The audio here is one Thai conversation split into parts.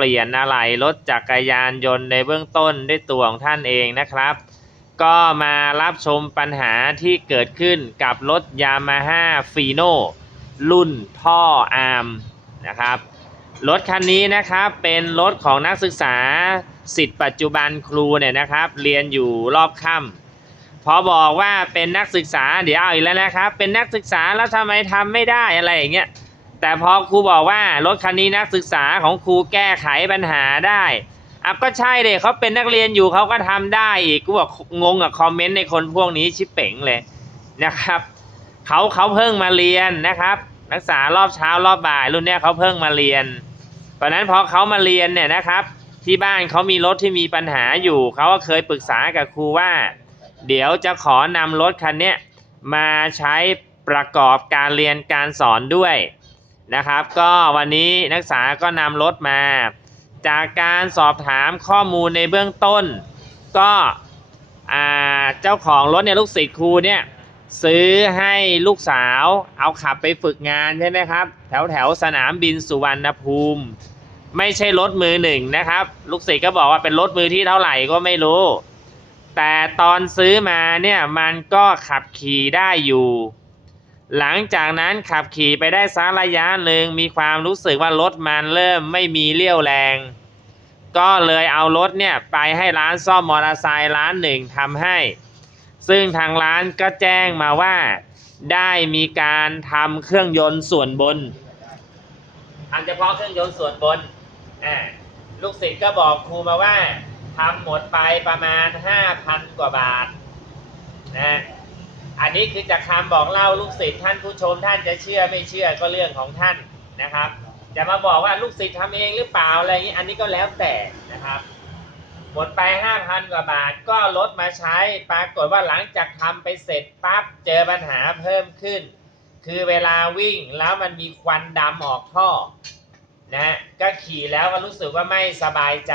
เปลี่ยนอะไหล่รถจักรยานยนต์ในเบื้องต้นด้วยตัวของท่านเองนะครับ ก็มารับชมปัญหาที่เกิดขึ้นกับรถยามาฮ่าฟีโนรุ่นท่ออาร์มนะครับรถคันนี้นะครับเป็นรถของนักศึกษาสิทธิ์ปัจจุบันครูเนี่ยนะครับเรียนอยู่รอบค่ำพอบอกว่าเป็นนักศึกษาเดี๋ยวเอาอีกแล้วนะครับ เป็นนักศึกษาแล้วทำไมทำไม่ได้อะไรอย่างเงี้ย แต่พอครูบอกว่ารถคันนี้นักศึกษาของครูแก้ไขปัญหาได้อะก็ใช่เลยเขาเป็นนักเรียนอยู่เขาก็ทำได้อีกกูบอกงงกับคอมเมนต์ในคนพวกนี้ชิบเป๋งเลยนะครับเขาเขาเพิ่งมาเรียนนะครับ นักศึกษารอบเช้ารอบบ่าย รุ่นเนี้ยเขาเพิ่งมาเรียนเพราะฉะนั้นพอเขามาเรียนเนี่ยนะครับ ที่บ้านเขามีรถที่มีปัญหาอยู่เขาก็เคยปรึกษากับครูว่า เดี๋ยวจะขอนำรถคันเนี้ยมาใช้ประกอบการเรียนการสอนด้วย นะครับ ก็วันนี้นักศึกษาก็นำรถมา จากการสอบถามข้อมูลในเบื้องต้น ก็เจ้าของรถเนี่ยลูกศิษย์ครูเนี่ยซื้อให้ลูกสาวเอาขับไปฝึกงานใช่ไหมครับ แถวแถวสนามบินสุวรรณภูมิ ไม่ใช่รถมือหนึ่งนะครับ ลูกศิษย์ก็บอกว่าเป็นรถมือที่เท่าไหร่ก็ไม่รู้ แต่ตอนซื้อมาเนี่ยมันก็ขับขี่ได้อยู่ หลังจากนั้นขับขี่ไปได้สักระยะหนึ่งมีความรู้สึกว่ารถมันเริ่มไม่มีเรี่ยวแรง ก็เลยเอารถเนี่ยไปให้ร้านซ่อมมอเตอร์ไซค์ร้านหนึ่งทำให้ ซึ่งทางร้านก็แจ้งมาว่า ได้มีการทำเครื่องยนต์ส่วนบนทำเฉพาะเครื่องยนต์ส่วนบนอ่าลูกศิษย์ก็บอกครูมาว่าทำหมดไปประมาณ 5,000 กว่าบาทนะ อันนี้คือจากคำบอกเล่าลูกศิษย์ท่านผู้ชมท่านจะเชื่อไม่เชื่อก็เรื่องของท่านนะครับ จะมาบอกว่าลูกศิษย์ทำเองหรือเปล่าอะไรอย่างนี้อันนี้ก็แล้วแต่นะครับหมดไป5,000กว่าบาทก็ลดมาใช้ปรากฏว่าหลังจากทำไปเสร็จปั๊บเจอปัญหาเพิ่มขึ้น คือเวลาวิ่งแล้วมันมีควันดำออกท่อนะก็ขี่แล้วก็รู้สึกว่าไม่สบายใจ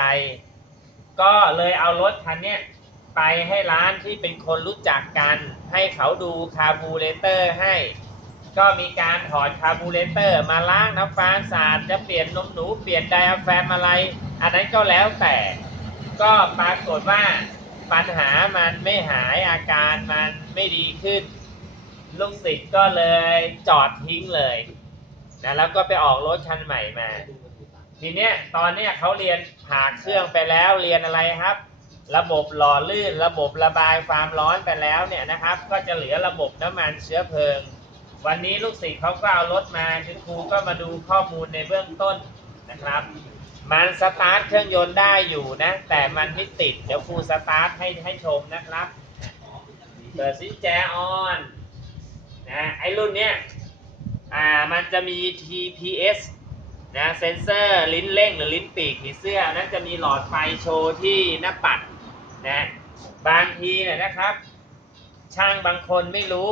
ก็เลยเอารถคันเนี้ย ไปให้ร้านที่เป็นคนรู้จักกัน ให้เขาดูคาร์บูเรเตอร์ให้ ก็มีการถอดคาร์บูเรเตอร์ มาล้างน้ำฟ้าสะอาดจะเปลี่ยนนมหนูเปลี่ยนไดอะแฟมอะไร อันนั้นก็แล้วแต่ ก็ปรากฏว่าปัญหามันไม่หายอาการมันไม่ดีขึ้น ลูกศิษย์ก็เลยจอดทิ้งเลยนะแล้วก็ไปออกรถคันใหม่มา ทีเนี้ยตอนเนี้ยเขาเรียนผ่าเครื่องไปแล้วเรียนอะไรครับ ระบบหล่อลื่นระบบระบายความร้อนไปแล้วเนี่ยนะครับ ก็จะเหลือระบบน้ำมันเชื้อเพลิง วันนี้ลูกศิษย์เขาก็เอารถมาคุณครูก็มาดูข้อมูลในเบื้องต้นนะครับ มันสตาร์ทเครื่องยนต์ได้อยู่นะ แต่มันไม่ติด เดี๋ยวครูสตาร์ทให้ให้ชมนะครับเปิดซินแจออนนะไอ้รุ่นเนี้ยอ่ามันจะมี TPS นะเซนเซอร์ลิ้นเร่งหรือลิ้นปีกผีเสื้ออันนั้นจะมีหลอดไฟโชว์ที่หน้าปัด นะบางทีเนี่ยนะครับ ช่างบางคนไม่รู้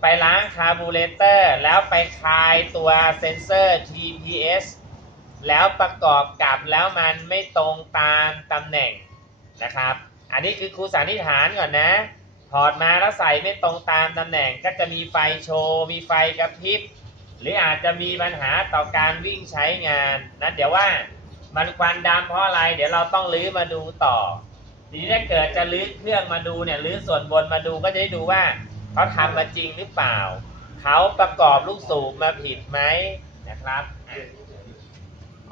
ไปล้างคาร์บูเรเตอร์แล้วไปคลายตัวเซนเซอร์ TPS แล้วประกอบกับแล้วมันไม่ตรงตามตำแหน่งนะครับ อันนี้คือครูสันนิษฐานก่อนนะ ถอดมาแล้วใส่ไม่ตรงตามตำแหน่งก็จะมีไฟโชว์มีไฟกระพริบ หรืออาจจะมีปัญหาต่อการวิ่งใช้งานนะเดี๋ยวว่ามันควันดำเพราะอะไร เดี๋ยวเราต้องลื้อมาดูต่อ นี้ถ้าเกิดจะลื้อเครื่องมาดูเนี่ยลื้อส่วนบนมาดูก็จะได้ดูว่าเขาทำมาจริงหรือเปล่า เขาประกอบลูกสูบมาผิดไหมนะครับ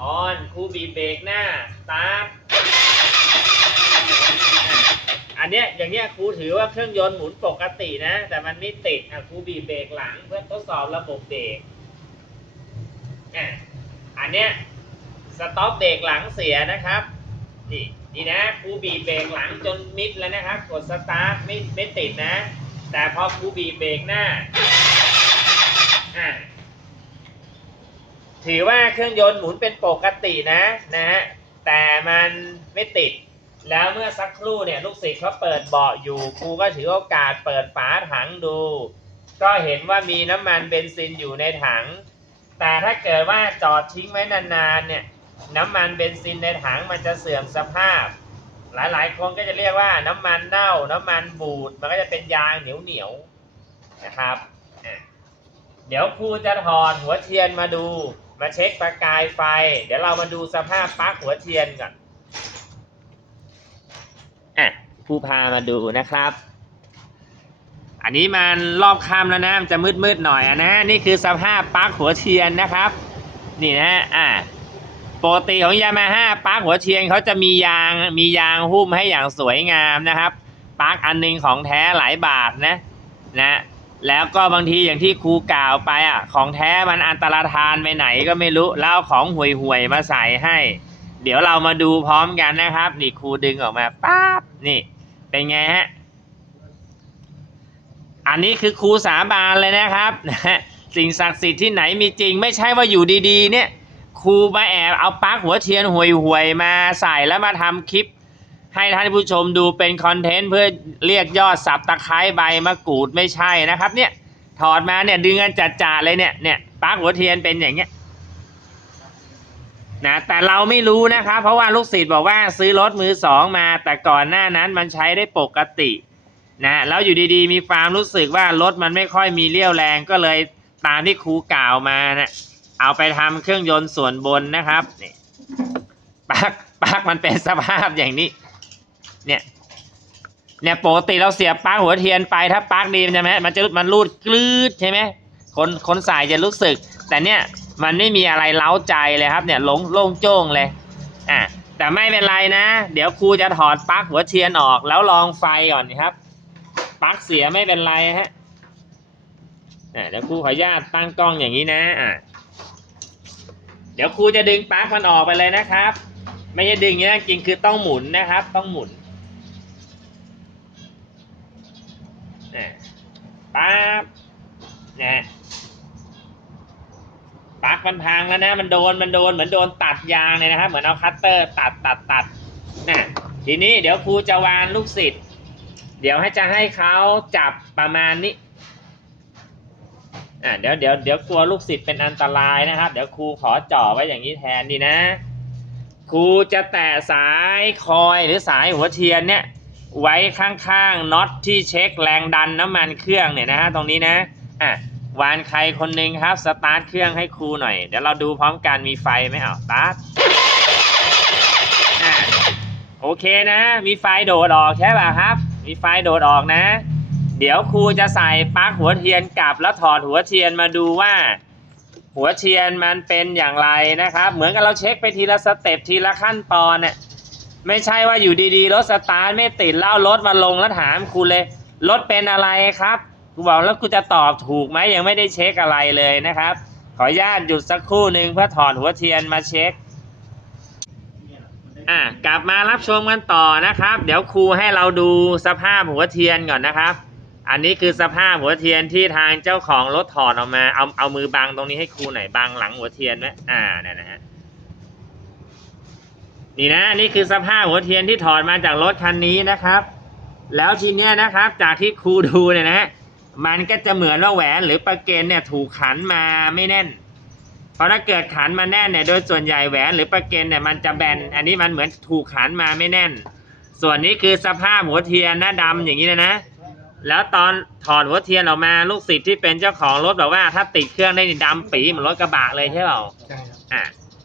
อ่อนครูบีเบรกหน้าสตาร์ทอันเนี้ยอย่างเนี้ยครูถือว่าเครื่องยนต์หมุนปกตินะ แต่มันไม่ติดอะครูบีบเบรกหลังเพื่อทดสอบระบบเบรกอะอันเนี้ยสต็อปเบรกหลังเสียนะครับนี่ นี่นะครูบีเบรกหลังจนมิดแล้วนะครับ กดสตาร์ทไม่ไม่ติดนะ แต่พอครูบีเบรกหน้าถือว่าเครื่องยนต์หมุนเป็นปกตินะนะฮะแต่มันไม่ติด แล้วเมื่อสักครู่เนี่ยลูกศิษย์เขาเปิดเบาะอยู่ครูก็ถือโอกาสเปิดฝาถังดู ก็เห็นว่ามีน้ำมันเบนซินอยู่ในถัง แต่ถ้าเกิดว่าจอดทิ้งไว้นานๆเนี่ย น้ำมันเบนซินในถังมันจะเสื่อมสภาพ หลายๆคนก็จะเรียกว่าน้ำมันเน่า น้ำมันบูด มันก็จะเป็นยางเหนียวๆนะครับ เดี๋ยวครูจะถอดหัวเทียนมาดู มาเช็คประกายไฟ เดี๋ยวเรามาดูสภาพปลั๊กหัวเทียนก่อนอะครูพามาดูนะครับ อันนี้มันรอบค่ำแล้วนะมันจะมืดๆหน่อยอะนะนี่คือสภาพปลั๊กหัวเทียนนะครับ นี่นะอะ ปกติของยามาฮ่าปลั๊กหัวเทียนเขาจะมียางมียางหุ้มให้อย่างสวยงามนะครับปลั๊กอันหนึงของแท้หลายบาทนะนะแล้วก็บางทีอย่างที่ครูกล่าวไปอะของแท้มันอันตรธานไปไหนก็ไม่รู้แล้วเอาของห่วยห่วยมาใส่ให้ เดี๋ยวเรามาดูพร้อมกันนะครับ นี่ครูดึงออกมาปั๊บนี่ เป็นไงฮะอันนี้คือครูสาบานเลยนะครับสิ่งศักดิ์สิทธิ์ที่ไหนมีจริง ไม่ใช่ว่าอยู่ดีๆ เนี่ย ครูมาแอบเอาปลั๊กหัวเทียนห่วยๆมาใส่แล้วมาทำคลิป ให้ท่านผู้ชมดูเป็นคอนเทนต์เพื่อเรียกยอดสับตะไคร้ใบมะกรูดไม่ใช่นะครับเนี่ยถอดมาเนี่ยดึงกันจัดๆเลยเนี่ยเนี่ยปลั๊กหัวเทียนเป็นอย่างเงี้ยนะแต่เราไม่รู้นะครับเพราะว่าลูกศิษย์บอกว่าซื้อรถมือสองมา แต่ก่อนหน้านั้นมันใช้ได้ปกตินะแล้วอยู่ดีๆ มีความรู้สึกว่ารถมันไม่ค่อยมีเรี่ยวแรงก็เลยตามที่ครูกล่าวมานะ เอาไปทำเครื่องยนต์ส่วนบนนะครับนี่ปลั๊กปลั๊กมันเป็นสภาพอย่างนี้ เนี่ยเนี่ยปกติเราเสียบปลั๊กหัวเทียนไปถ้าปลั๊กดีใช่ไหมมันจะมันรูดกลืดใช่ไหมคนคนใส่จะรู้สึก แต่เนี่ยมันไม่มีอะไรเล้าใจเลยครับ เนี่ยหลงโล่งโจ้งเลยอะแต่ไม่เป็นไรนะ เดี๋ยวครูจะถอดปลั๊กหัวเทียนออกแล้วลองไฟก่อนครับปลั๊กเสียไม่เป็นไรฮะอะเดี๋ยวครูขออนุญาตตั้งกล้องอย่างนี้นะอะ ดี๋ยวครูจะดึงปลั๊กมันออกไปเลยนะครับ ไม่ใช่ดึงอย่างนี้จริงคือต้องหมุนนะครับ ต้องหมุนอ่ปั๊บนะปลั๊กมันพังแล้วนะมันโดนมันโดนเหมือนโดนตัดยางเลยนะครับ เหมือนเอาคัตเตอร์ตัดตัดตัดนะทีนี้เดี๋ยวครูจะวานลูกศิษย์เดี๋ยวให้จะให้เขาจับประมาณนี้ อ่าเดี๋ยวเดี๋ยวเดี๋ยวกลัวลูกศิษย์เป็นอันตรายนะครับ เดี๋ยวครูขอจ่อไว้อย่างนี้แทนดีนะครูจะแตะสายคอยหรือสายหัวเทียนเนี่ยไว้ข้างๆน็อตที่เช็คแรงดันน้ำมันเครื่องเนี่ยนะฮะตรงนี้นะอะวานใครคนหนึ่งครับสตาร์ทเครื่องให้ครูหน่อย เดี๋ยวเราดูพร้อมกันมีไฟไหมเอาสตาร์ทอะโอเคนะ มีไฟโดดออกใช่ป่ะครับ มีไฟโดดออกนะ เดี๋ยวครูจะใส่ปลั๊กหัวเทียนกลับแล้วถอดหัวเทียนมาดูว่า หัวเทียนมันเป็นอย่างไรนะครับ เหมือนกับเราเช็คไปทีละสเต็ปทีละขั้นตอนเนี่ยไม่ใช่ว่าอยู่ดีๆรถสตาร์ทไม่ติดแล้วเอารถมาลงแล้วถามครูเลยรถเป็นอะไรครับครูบอกแล้วครูจะตอบถูกไหมยังไม่ได้เช็คอะไรเลยนะครับ ขออนุญาตหยุดสักครู่หนึ่งเพื่อถอดหัวเทียนมาเช็คอะกลับมารับชมกันต่อนะครับ เดี๋ยวครูให้เราดูสภาพหัวเทียนก่อนนะครับ อันนี้คือสภาพหัวเทียนที่ทางเจ้าของรถถอดออกมา เอาเอามือบังตรงนี้ให้ครูหน่อยบังหลังหัวเทียนไหมอ่าเนี่ยนะฮะนี่นะนี่คือสภาพหัวเทียนที่ถอดมาจากรถคันนี้นะครับ แล้วทีเนี้ยนะครับ จากที่ครูดูเนี่ยนะฮะมันก็จะเหมือนว่าแหวนหรือประเกนเนี่ยถูกขันมาไม่แน่น เพราะถ้าเกิดขันมาแน่นเนี่ยโดยส่วนใหญ่แหวนหรือประเกนเนี่ยมันจะแบนอันนี้มันเหมือนถูกขันมาไม่แน่น ส่วนนี้คือสภาพหัวเทียนหน้าดำอย่างนี้เลยนะ แล้วตอนถอดหัวเทียนออกมาลูกศิษย์ที่เป็นเจ้าของรถบอกว่า ถ้าติดเครื่องได้นี่ดำปีเหมือนรถกระบะเลยใช่เปล่าใช่ครับอะ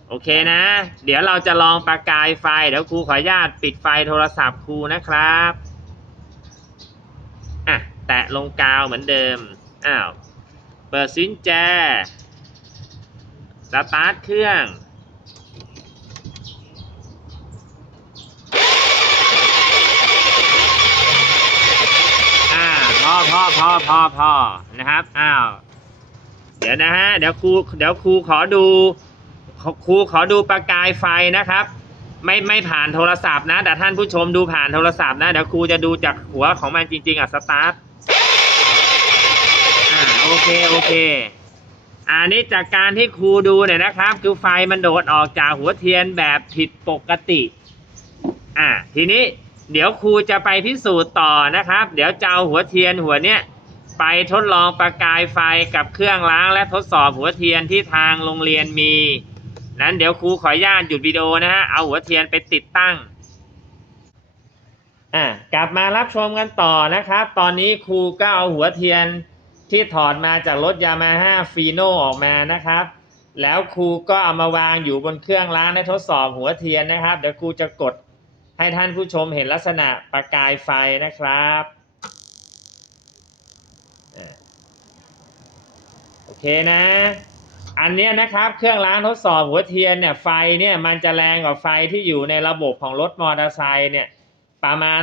โอเคนะ เดี๋ยวเราจะลองประกายไฟเดี๋ยวครูขออนุญาตปิดไฟโทรศัพท์ครูนะครับอะแตะลงกาวเหมือนเดิมอ้าวเปิดซินแจสตาร์ทเครื่อง อ่า พอพอพอพอพอนะครับอ้าวเดี๋ยวนะฮะเดี๋ยวครูเดี๋ยวครูขอดูครูขอดูประกายไฟนะครับ ไม่ไม่ผ่านโทรศัพท์นะแต่ท่านผู้ชมดูผ่านโทรศัพท์นะเดี๋ยวครูจะดูจากหัวของมันจริง ๆอะสตาร์ทอ่าโอเคโอเคอันนี้จากการที่ครูดูเนี่ยนะครับ คือไฟมันโดดออกจากหัวเทียนแบบผิดปกติ อะทีนี้ เดี๋ยวครูจะไปพิสูจน์ต่อนะครับ เดี๋ยวจะเอาหัวเทียนหัวเนี้ยไปทดลองประกายไฟกับเครื่องล้างและทดสอบหัวเทียนที่ทางโรงเรียนมี นั้นเดี๋ยวครูขออนุญาตหยุดวิดีโอนะฮะ เอาหัวเทียนไปติดตั้ง อะกลับมารับชมกันต่อนะครับ ตอนนี้ครูก็เอาหัวเทียนที่ถอดมาจากรถยามาฮ่าฟีโนออกมานะครับ แล้วครูก็เอามาวางอยู่บนเครื่องล้างและทดสอบหัวเทียนนะครับ เดี๋ยวครูจะกด ให้ท่านผู้ชมเห็นลักษณะประกายไฟนะครับ โอเคนะ อันเนี้ยนะครับเครื่องล้างทดสอบหัวเทียนเนี่ยไฟเนี่ยมันจะแรงกว่าไฟที่อยู่ในระบบของรถมอเตอร์ไซค์เนี่ยประมาณ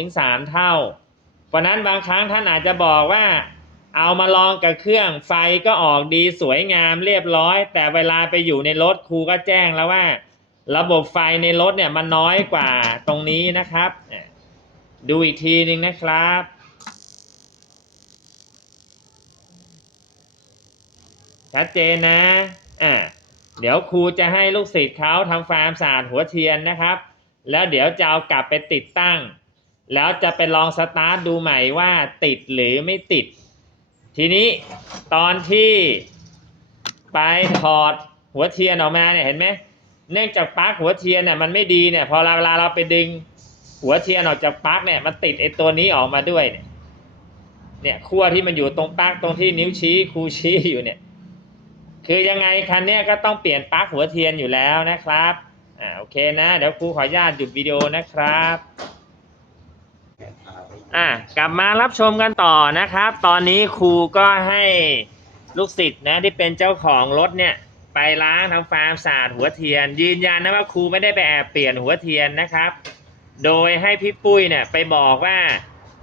2-3 เท่า เพราะนั้นบางครั้งท่านอาจจะบอกว่าเอามาลองกับเครื่องไฟก็ออกดีสวยงามเรียบร้อย แต่เวลาไปอยู่ในรถครูก็แจ้งแล้วว่า ระบบไฟในรถเนี่ยมันน้อยกว่าตรงนี้นะครับ ดูอีกทีหนึ่งนะครับ ชัดเจนนะอ่าเดี๋ยวครูจะให้ลูกศิษย์เขาทำฟาร์มสะอาดหัวเทียนนะครับ แล้วเดี๋ยวจะเอากลับไปติดตั้ง แล้วจะไปลองสตาร์ทดูใหม่ว่าติดหรือไม่ติด ทีนี้ตอนที่ไปถอดหัวเทียนออกมาเนี่ยเห็นไหม เนื่องจากปลั๊กหัวเทียนเนี่ยมันไม่ดีเนี่ยพอเวลาเราไปดึงหัวเทียนออกจากปลั๊กเนี่ยมันติดไอ้ตัวนี้ออกมาด้วยเนี่ยเนี่ยขั้วที่มันอยู่ตรงปลั๊กตรงที่นิ้วชี้ครูชี้อยู่เนี่ย คือยังไงคันเนี้ยก็ต้องเปลี่ยนปลั๊กหัวเทียนอยู่แล้วนะครับอ่าโอเคนะ เดี๋ยวครูขออนุญาตหยุดวิดีโอนะครับอะกลับมารับชมกันต่อนะครับ ตอนนี้ครูก็ให้ลูกศิษย์นะที่เป็นเจ้าของรถเนี่ย ไปล้างทำฟาร์มสะอาดหัวเทียน ยืนยันนะว่าครูไม่ได้ไปแอบเปลี่ยนหัวเทียนนะครับ โดยให้พี่ปุ้ยเนี่ยไปบอกว่า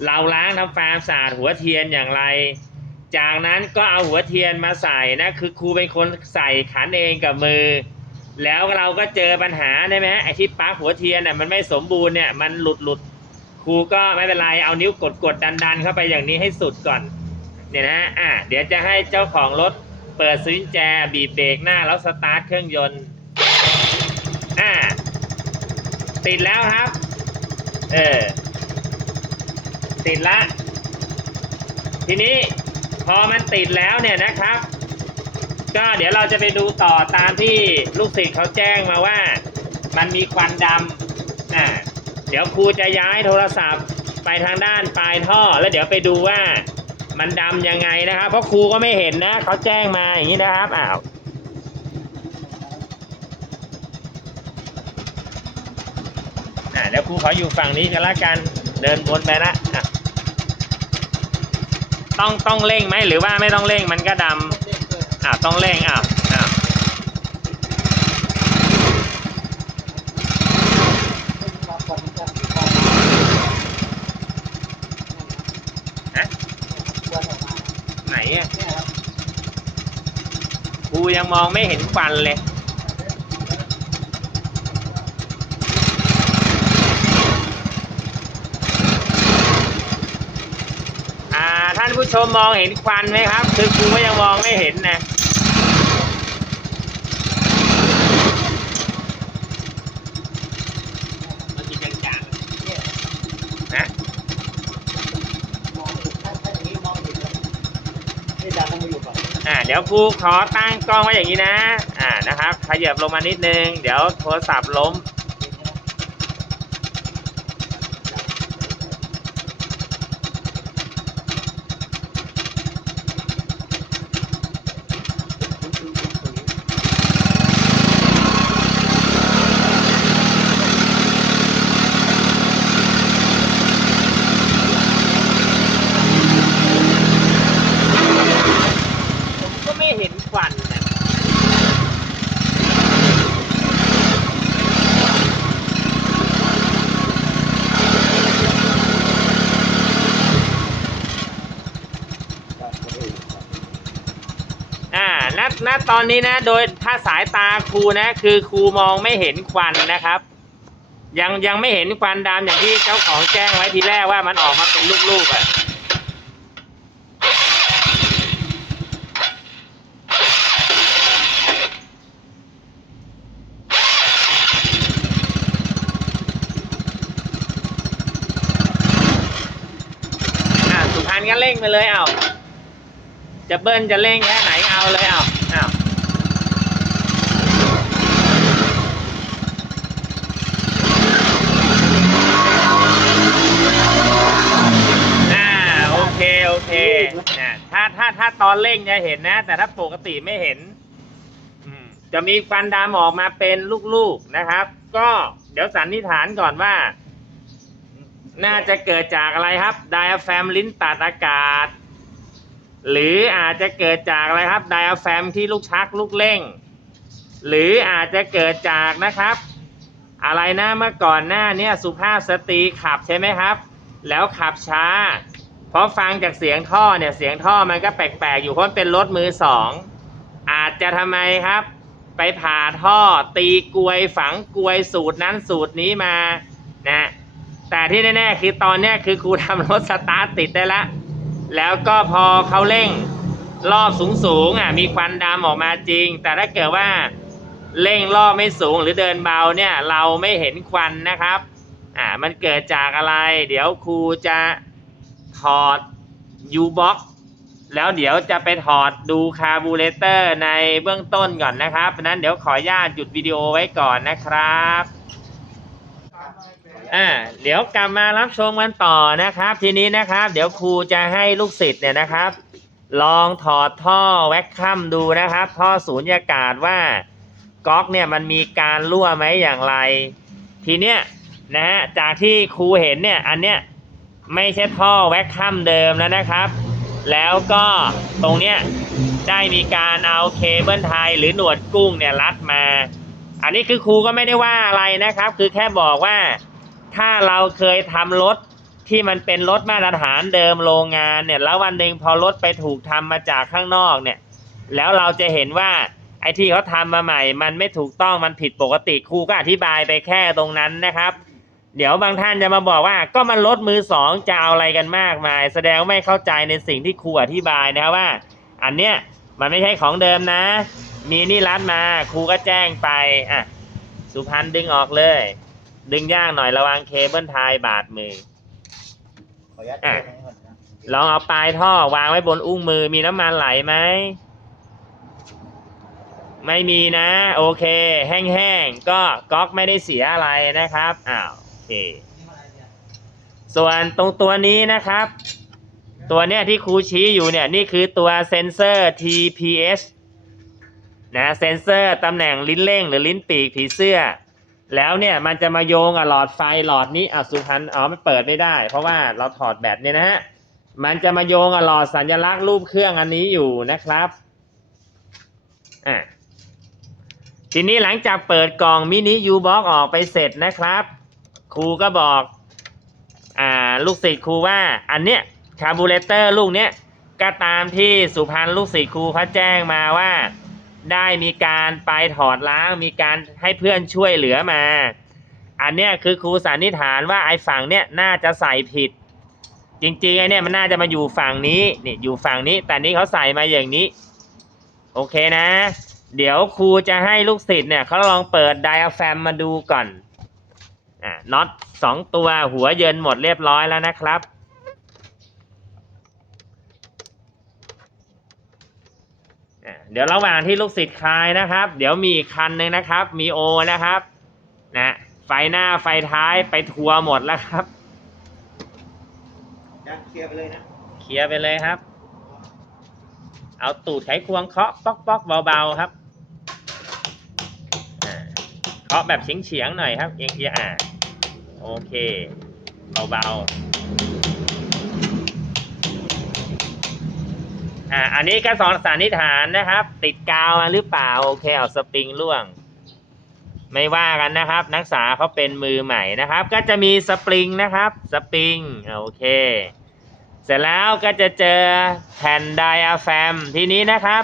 เราล้างทำฟาร์มสะอาดหัวเทียนอย่างไร จากนั้นก็เอาหัวเทียนมาใส่นะคือครูเป็นคนใส่ขันเองกับมือ แล้วเราก็เจอปัญหาได้ไหมไอ้ที่ปลั๊กหัวเทียนน่ะมันไม่สมบูรณ์เนี่ยมันหลุดหลุดครูก็ไม่เป็นไรเอานิ้วกดกดดันดันเข้าไปอย่างนี้ให้สุดก่อนเนี่ยนะอะเดี๋ยวจะให้เจ้าของรถ ปิดสวิตช์แจบีบเบรกหน้าแล้วสตาร์ทเครื่องยนต์ อ่า ติดแล้วครับ เออ ติดละ ทีนี้พอมันติดแล้วเนี่ยนะครับ ก็เดี๋ยวเราจะไปดูต่อตามที่ลูกศิษย์เขาแจ้งมาว่า มันมีควันดำอ่าเดี๋ยวครูจะย้ายโทรศัพท์ไปทางด้านปลายท่อ แล้วเดี๋ยวไปดูว่า มันดำยังไงนะครับ เพราะครูก็ไม่เห็นนะเขาแจ้งมาอย่างนี้นะครับอ้าวอ่าเดี๋ยวครูขออยู่ฝั่งนี้กันละกันเดินวนไปละอะต้องต้องเร่งไหมหรือว่าไม่ต้องเร่งมันก็ดำอ่าวต้องเร่งอ้าวอ้าวฮะไหนอะ กูยังมองไม่เห็นควันเลยอ่าท่านผู้ชมมองเห็นควันไหมครับ คือครูก็ยังมองไม่เห็นนะ มันมีจางๆนะ อ่า เดี๋ ยวครูขอตั้งกล้องไว้อย่างนี้นะ อ่านะครับขยับลงมานิดนึง เดี๋ยวโทรศัพท์ล้มผมะตอนนี้นะ โดยถ้าสายตาครูนะ คือครูมองไม่เห็นควันนะครับ ยังยังไม่เห็นควันดำอย่างที่เจ้าของแจ้งไว้ทีแรกว่ามันออกมาเป็นลูกๆอะ่ะสุพรรณก็เร่งไปเลยเอาจะเบิ้ลจะเร่งแค่ไหน ถ้าถ้าตอนเร่งจะเห็นนะ แต่ถ้าปกติไม่เห็นจะมีควันดำออกมาเป็นลูกๆนะครับ ก็เดี๋ยวสันนิษฐานก่อนว่า น่าจะเกิดจากอะไรครับ ไดอะแฟมลิ้นตัดอากาศ หรืออาจจะเกิดจากอะไรครับ ไดอะแฟมที่ลูกชักลูกเร่ง หรืออาจจะเกิดจากนะครับ อะไรนะเมื่อก่อนหน้าเนี่ยสุภาพสตรีขับใช่ไหมครับ แล้วขับช้า เพราะฟังจากเสียงท่อเนี่ยเสียงท่อมันก็แปลกๆอยู่เพราะมันเป็นรถมือสองอาจจะทำไมครับ ไปผ่าท่อ ตีกลวยฝังกลวยสูตรนั้นสูตรนี้มานะแต่ที่แน่ๆคือตอนเนี้ยคือครูทำรถสตาร์ทติดได้แล้วแล้วก็พอเขาเร่งรอบสูงๆอะมีควันดำออกมาจริง แต่ถ้าเกิดว่าเร่งรอบไม่สูงหรือเดินเบาเนี่ยเราไม่เห็นควันนะครับอ่ามันเกิดจากอะไร เดี๋ยวครูจะ ถอด U-Box แล้วเดี๋ยวจะไปถอดดูคาร์บูเรเตอร์ในเบื้องต้นก่อนนะครับเพราะนั้นเดี๋ยวขออนุญาตหยุดวิดีโอไว้ก่อนนะครับอ่าเดี๋ยวกลับมารับชมกันต่อนะครับ ทีนี้นะครับ เดี๋ยวครูจะให้ลูกศิษย์เนี่ยนะครับ ลองถอดท่อแว็กคัมดูนะครับ ท่อสูญญากาศว่าก๊อกเนี่ยมันมีการรั่วไหมอย่างไร ทีเนี้ยนะฮะจากที่ครูเห็นเนี่ยอันเนี้ย ไม่ใช่ท่อแว็กคัมเดิมแล้วนะครับ แล้วก็ตรงเนี้ยได้มีการเอาเคเบิลไทยหรือหนวดกุ้งเนี่ยรัดมา อันนี้คือครูก็ไม่ได้ว่าอะไรนะครับ คือแค่บอกว่าถ้าเราเคยทำรถที่มันเป็นรถมาตรฐานเดิมโรงงานเนี่ยแล้ววันหนึ่งพอรถไปถูกทำมาจากข้างนอกเนี่ย แล้วเราจะเห็นว่าไอ้ที่เขาทำมาใหม่ มันไม่ถูกต้องมันผิดปกติครูก็อธิบายไปแค่ตรงนั้นนะครับ เดี๋ยวบางท่านจะมาบอกว่าก็มันรถมือสองจะเอาอะไรกันมากมาย แสดงว่าไม่เข้าใจในสิ่งที่ครูอธิบายนะครับว่า อันเนี้ยมันไม่ใช่ของเดิมนะ มีนี่รัดมาครูก็แจ้งไปอะสุพรรณดึงออกเลย ดึงยากหน่อยระวังเคเบิลไทยบาดมือขออนุญาตอะเทตรงนี้ก่อนนะลองเอาปลายท่อวางไว้บนอุ้งมือมีน้ำมันไหลไหมไม่มีนะ โอเค แห้งๆก็ก๊อกไม่ได้เสียอะไรนะครับอ้าวโอเค ส่วนตรงตัวนี้นะครับ ตัวเนี้ยที่ครูชี้อยู่เนี่ยนี่คือตัวเซนเซอร์ TPS นะเซนเซอร์ตำแหน่งลิ้นเร่งหรือลิ้นปีกผีเสื้อ แล้วเนี่ยมันจะมาโยงกับหลอดไฟหลอดนี้อะสุพรรณอ๋อมันเปิดไม่ได้ เพราะว่าเราถอดแบตเนี่ยนะฮะมันจะมาโยงกับหลอดสัญลักษณ์รูปเครื่องอันนี้อยู่นะครับอะทีนี้หลังจากเปิดกล่องมินิยูบ็อกออกไปเสร็จนะครับ ครูก็บอกอ่าลูกศิษย์ครูว่าอันเนี้ยคาร์บูเรเตอร์ลูกเนี้ยก็ตามที่สุพรรณลูกศิษย์ครูเขาแจ้งมาว่า ได้มีการไปถอดล้างมีการให้เพื่อนช่วยเหลือมา อันเนี้ยคือครูสันนิษฐานว่าไอ้ฝั่งเนี้ยน่าจะใส่ผิด จริงๆไอ้เนี่ยมันน่าจะมาอยู่ฝั่งนี้นี่อยู่ฝั่งนี้ แต่นี้เขาใส่มาอย่างนี้ โอเคนะ เดี๋ยวครูจะให้ลูกศิษย์เนี่ยเขาลองเปิดไดอะแฟมมาดูก่อน อ่าน็อตสองตัวหัวเยินหมดเรียบร้อยแล้วนะครับอะเดี๋ยวระหว่างที่ลูกศิษย์คลายนะครับ เดี๋ยวมีอีกคันหนึ่งนะครับ มีโอนะครับนะไฟหน้าไฟท้ายไปทัวร์หมดแล้วครับจะเคลียร์ไปเลยนะเคลียร์ไปเลยครับ เอาตูดไขควงเคาะป๊อกป๊อกเบาๆครับอ่าเคาะแบบเฉียงๆหน่อยครับเอียงๆอ่า โอเคเบาๆอ่าอันนี้ก็สอนสันนิษฐานนะครับ ติดกาวมาหรือเปล่า โอเคเอาสปริงล่วง ไม่ว่ากันนะครับ นักศึกษาเขาเป็นมือใหม่นะครับ ก็จะมีสปริงนะครับ สปริงโอเค เสร็จแล้วก็จะเจอแผ่นไดอะแฟมทีนี้นะครับ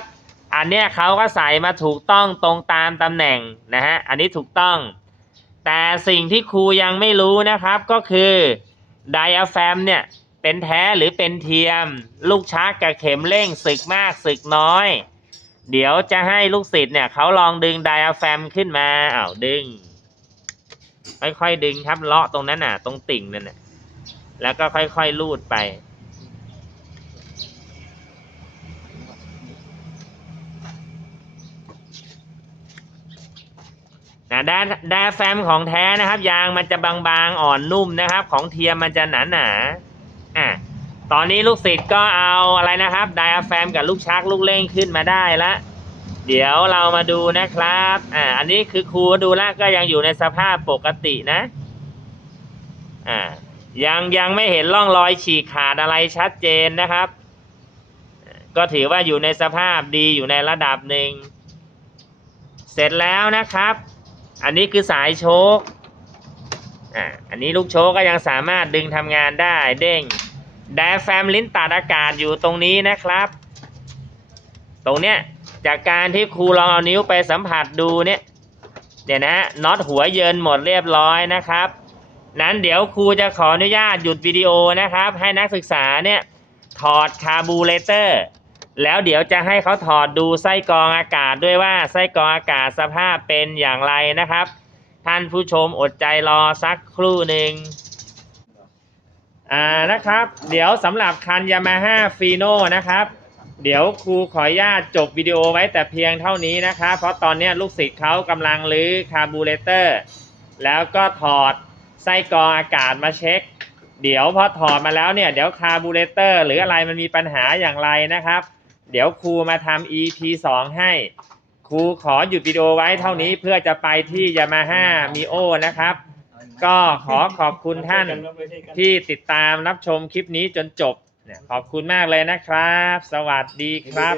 อันเนี้ยเขาก็ใส่มาถูกต้องตรงตามตำแหน่งนะฮะอันนี้ถูกต้อง แต่สิ่งที่ครูยังไม่รู้นะครับก็คือไดอะแฟมเนี่ยเป็นแท้หรือเป็นเทียม ลูกชักกับเข็มเร่งสึกมากสึกน้อย เดี๋ยวจะให้ลูกศิษย์เนี่ยเขาลองดึงไดอะแฟมขึ้นมาอ้าวดึง ค่อยๆดึงครับเลาะตรงนั้นน่ะ ตรงติ่งนั่นน่ะแล้วก็ค่อยๆลูดไป อ่าไดไดแฟมของแท้นะครับ ยางมันจะบางๆอ่อนนุ่มนะครับ ของเทียมมันจะหนาๆอะตอนนี้ลูกศิษย์ก็เอาอะไรนะครับไดอะแฟมกับลูกชักลูกเล่งขึ้นมาได้ละเดี๋ยวเรามาดูนะครับอ่าอันนี้คือครูดูแล้วก็ยังอยู่ในสภาพปกตินะอ่ายังยังไม่เห็นร่องรอยฉีกขาดอะไรชัดเจนนะครับ ก็ถือว่าอยู่ในสภาพดีอยู่ในระดับหนึ่งเสร็จแล้วนะครับ อันนี้คือสายโชคอ่าอันนี้ลูกโชคก็ยังสามารถดึงทำงานได้เด้งไดอะแฟมลิ้นตัดอากาศอยู่ตรงนี้นะครับ ตรงเนี้ยจากการที่ครูลองเอานิ้วไปสัมผัสดูเนี่ยเนี่ยนะน็อตหัวเยินหมดเรียบร้อยนะครับ นั้นเดี๋ยวครูจะขออนุญาตหยุดวิดีโอนะครับ ให้นักศึกษาเนี่ยถอดคาร์บูเรเตอร์ แล้วเดี๋ยวจะให้เขาถอดดูไส้กรองอากาศด้วยว่าไส้กรองอากาศสภาพเป็นอย่างไรนะครับ ท่านผู้ชมอดใจรอสักครู่หนึ่งอ่านะครับ เดี๋ยวสำหรับคันยามาฮ่าฟีโนนะครับ เดี๋ยวครูขออนุญาตจบวิดีโอไว้แต่เพียงเท่านี้นะครับ เพราะตอนนี้ลูกศิษย์เขากำลังรื้อคาร์บูเรเตอร์ แล้วก็ถอดไส้กรองอากาศมาเช็คเดี๋ยวพอถอดมาแล้วเนี่ยเดี๋ยวคาร์บูเรเตอร์ หรืออะไรมันมีปัญหาอย่างไรนะครับ เดี๋ยวครูมาทำ EP 2ให้ ครูขอหยุดวิดีโอไว้เท่านี้เพื่อจะไปที่ Yamaha Mio นะครับ ก็ขอขอบคุณท่านที่ติดตามรับชมคลิปนี้จนจบเนี่ยขอบคุณมากเลยนะครับ สวัสดีครับ